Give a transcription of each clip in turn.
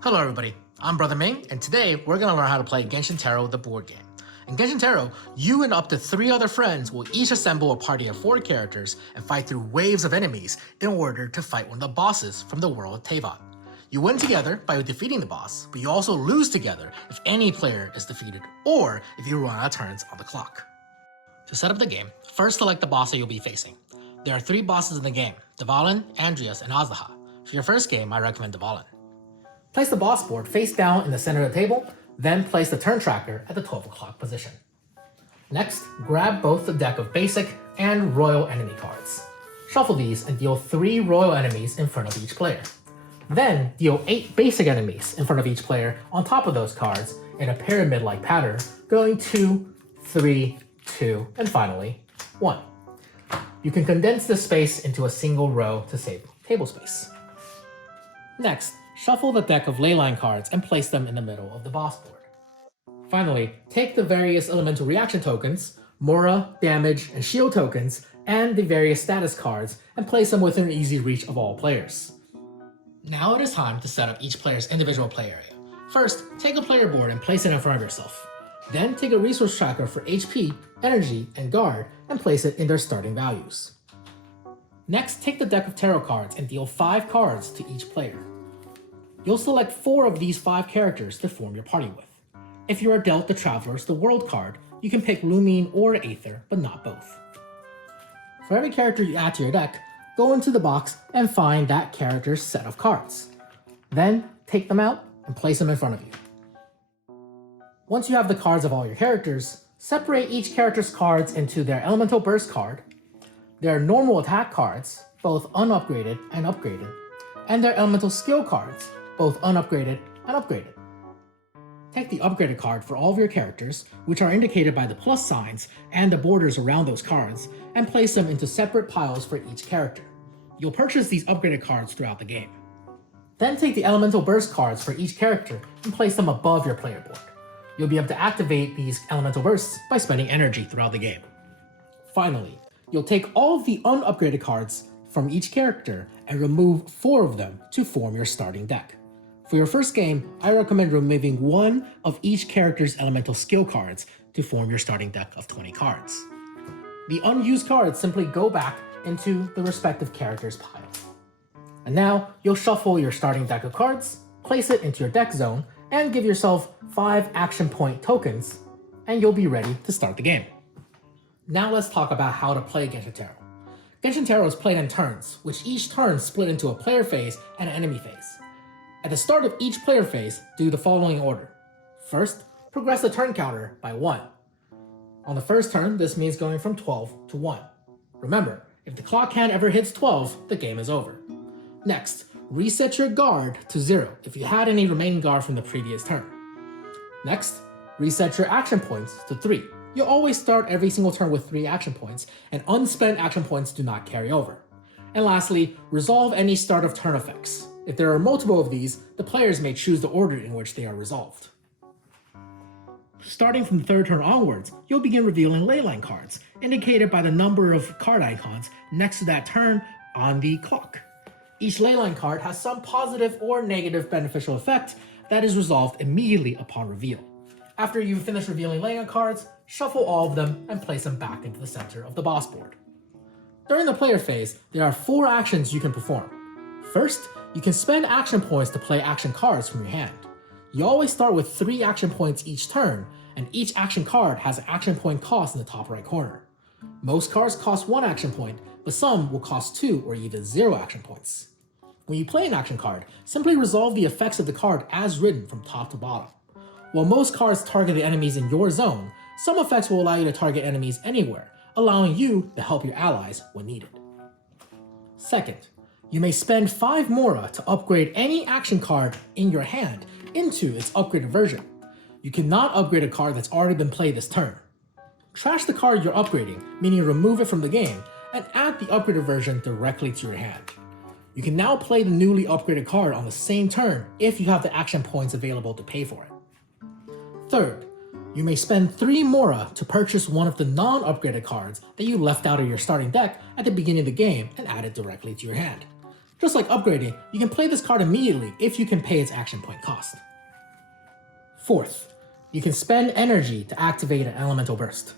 Hello everybody, I'm Brother Ming, and today we're going to learn how to play Genshin Tarot, the board game. In Genshin Tarot, you and up to 3 other friends will each assemble a party of 4 characters and fight through waves of enemies in order to fight one of the bosses from the world of Teyvat. You win together by defeating the boss, but you also lose together if any player is defeated or if you run out of turns on the clock. To set up the game, first select the boss that you'll be facing. There are 3 bosses in the game, Dvalin, Andreas, and Azlaha. For your first game, I recommend Dvalin. Place the boss board face down in the center of the table, then place the turn tracker at the 12 o'clock position. Next, grab both the deck of basic and royal enemy cards. Shuffle these and deal 3 royal enemies in front of each player. Then deal 8 basic enemies in front of each player on top of those cards in a pyramid-like pattern, going 2, 3, 2, and finally 1. You can condense this space into a single row to save table space. Next, shuffle the deck of leyline cards and place them in the middle of the boss board. Finally, take the various elemental reaction tokens, Mora, damage, and shield tokens, and the various status cards and place them within easy reach of all players. Now it is time to set up each player's individual play area. First, take a player board and place it in front of yourself. Then take a resource tracker for HP, energy, and guard and place it in their starting values. Next, take the deck of tarot cards and deal 5 cards to each player. You'll select 4 of these 5 characters to form your party with. If you are dealt the Traveler's the World card, you can pick Lumine or Aether, but not both. For every character you add to your deck, go into the box and find that character's set of cards. Then, take them out and place them in front of you. Once you have the cards of all your characters, separate each character's cards into their Elemental Burst card, their normal attack cards, both unupgraded and upgraded, and their Elemental Skill cards, both unupgraded and upgraded. Take the upgraded card for all of your characters, which are indicated by the plus signs and the borders around those cards, and place them into separate piles for each character. You'll purchase these upgraded cards throughout the game. Then take the Elemental Burst cards for each character and place them above your player board. You'll be able to activate these Elemental Bursts by spending energy throughout the game. Finally, you'll take all of the unupgraded cards from each character and remove 4 of them to form your starting deck. For your first game, I recommend removing 1 of each character's elemental skill cards to form your starting deck of 20 cards. The unused cards simply go back into the respective character's pile. And now, you'll shuffle your starting deck of cards, place it into your deck zone, and give yourself 5 action point tokens, and you'll be ready to start the game. Now let's talk about how to play Genshin Tarot. Genshin Tarot is played in turns, which each turn split into a player phase and an enemy phase. At the start of each player phase, do the following order. First, progress the turn counter by 1. On the first turn, this means going from 12 to 1. Remember, if the clock hand ever hits 12, the game is over. Next, reset your guard to 0 if you had any remaining guard from the previous turn. Next, reset your action points to 3. You'll always start every single turn with 3 action points, and unspent action points do not carry over. And lastly, resolve any start of turn effects. If there are multiple of these, the players may choose the order in which they are resolved. Starting from the 3rd turn onwards, you'll begin revealing leyline cards, indicated by the number of card icons next to that turn on the clock. Each leyline card has some positive or negative beneficial effect that is resolved immediately upon reveal. After you've finished revealing leyline cards, shuffle all of them and place them back into the center of the boss board. During the player phase, there are 4 actions you can perform. First, you can spend action points to play action cards from your hand. You always start with 3 action points each turn, and each action card has an action point cost in the top right corner. Most cards cost 1 action point, but some will cost 2 or even 0 action points. When you play an action card, simply resolve the effects of the card as written from top to bottom. While most cards target the enemies in your zone, some effects will allow you to target enemies anywhere, allowing you to help your allies when needed. Second, you may spend 5 Mora to upgrade any action card in your hand into its upgraded version. You cannot upgrade a card that's already been played this turn. Trash the card you're upgrading, meaning remove it from the game, and add the upgraded version directly to your hand. You can now play the newly upgraded card on the same turn if you have the action points available to pay for it. Third, you may spend 3 Mora to purchase one of the non-upgraded cards that you left out of your starting deck at the beginning of the game and add it directly to your hand. Just like upgrading, you can play this card immediately if you can pay its action point cost. Fourth, you can spend energy to activate an elemental burst.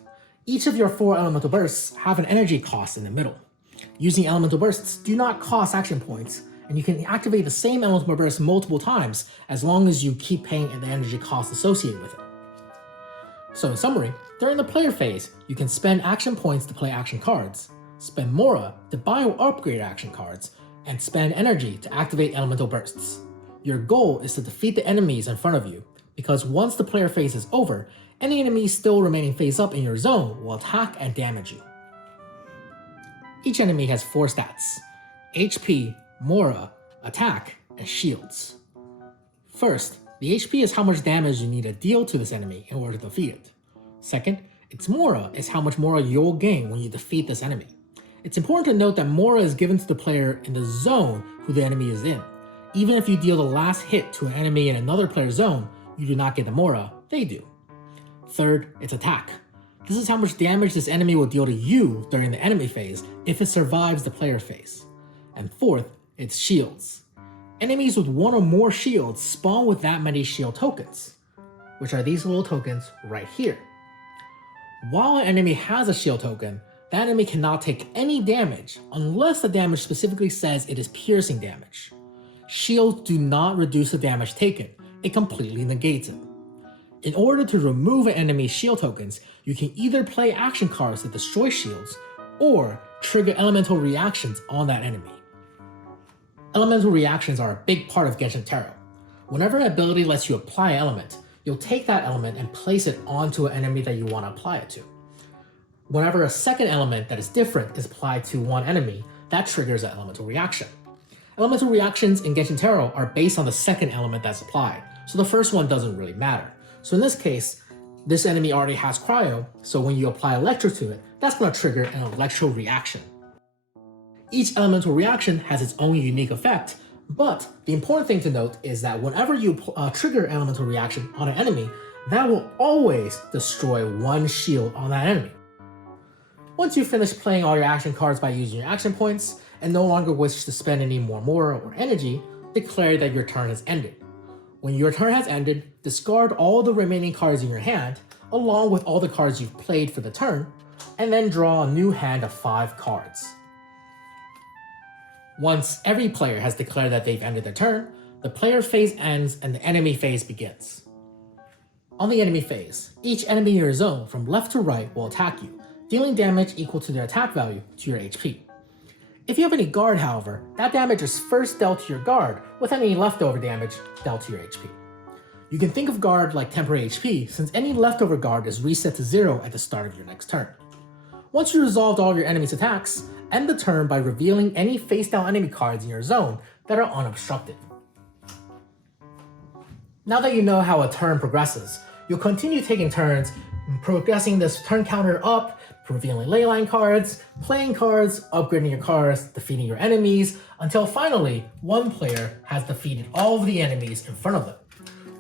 Each of your 4 elemental bursts have an energy cost in the middle. Using elemental bursts do not cost action points, and you can activate the same elemental burst multiple times as long as you keep paying the energy cost associated with it. So in summary, during the player phase, you can spend action points to play action cards, spend Mora to buy or upgrade action cards, and spend energy to activate elemental bursts. Your goal is to defeat the enemies in front of you, because once the player phase is over, any enemies still remaining face up in your zone will attack and damage you. Each enemy has 4 stats: HP, Mora, attack, and shields. First, the HP is how much damage you need to deal to this enemy in order to defeat it. Second, its Mora is how much Mora you'll gain when you defeat this enemy. It's important to note that Mora is given to the player in the zone who the enemy is in. Even if you deal the last hit to an enemy in another player's zone, you do not get the Mora, they do. Third, its attack. This is how much damage this enemy will deal to you during the enemy phase if it survives the player phase. And fourth, its shields. Enemies with 1 or more shields spawn with that many shield tokens, which are these little tokens right here. While an enemy has a shield token, that enemy cannot take any damage unless the damage specifically says it is piercing damage. Shields do not reduce the damage taken, it completely negates it. In order to remove an enemy's shield tokens, you can either play action cards that destroy shields, or trigger elemental reactions on that enemy. Elemental reactions are a big part of Genshin Tarot. Whenever an ability lets you apply an element, you'll take that element and place it onto an enemy that you want to apply it to. Whenever a second element that is different is applied to one enemy, that triggers an elemental reaction. Elemental reactions in Genshin Tarot are based on the second element that's applied, so the first one doesn't really matter. So in this case, this enemy already has cryo, so when you apply electro to it, that's going to trigger an electro reaction. Each elemental reaction has its own unique effect, but the important thing to note is that whenever you trigger an elemental reaction on an enemy, that will always destroy 1 shield on that enemy. Once you finish playing all your action cards by using your action points, and no longer wish to spend any more Mora or energy, declare that your turn has ended. When your turn has ended, discard all the remaining cards in your hand, along with all the cards you've played for the turn, and then draw a new hand of 5 cards. Once every player has declared that they've ended their turn, the player phase ends and the enemy phase begins. On the enemy phase, each enemy in your zone from left to right will attack you, dealing damage equal to their attack value to your HP. If you have any guard, however, that damage is first dealt to your guard, with any leftover damage dealt to your HP. You can think of guard like temporary HP, since any leftover guard is reset to 0 at the start of your next turn. Once you resolved all of your enemy's attacks, end the turn by revealing any face-down enemy cards in your zone that are unobstructed. Now that you know how a turn progresses, you'll continue taking turns, progressing this turn counter up, revealing leyline cards, playing cards, upgrading your cards, defeating your enemies, until finally, one player has defeated all of the enemies in front of them.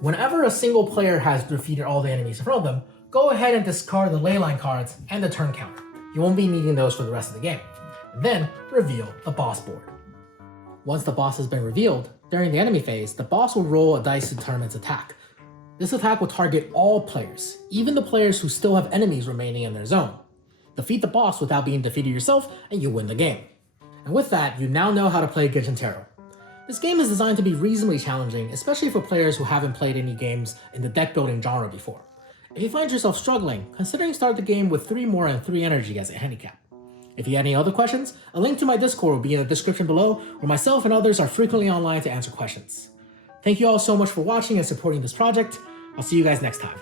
Whenever a single player has defeated all the enemies in front of them, go ahead and discard the leyline cards and the turn counter. You won't be needing those for the rest of the game. And then, reveal the boss board. Once the boss has been revealed, during the enemy phase, the boss will roll a dice to determine its attack. This attack will target all players, even the players who still have enemies remaining in their zone. Defeat the boss without being defeated yourself, and you win the game. And with that, you now know how to play Genshin Tarot. This game is designed to be reasonably challenging, especially for players who haven't played any games in the deck building genre before. If you find yourself struggling, consider start the game with 3 more and 3 energy as a handicap. If you have any other questions, a link to my Discord will be in the description below, where myself and others are frequently online to answer questions. Thank you all so much for watching and supporting this project. I'll see you guys next time.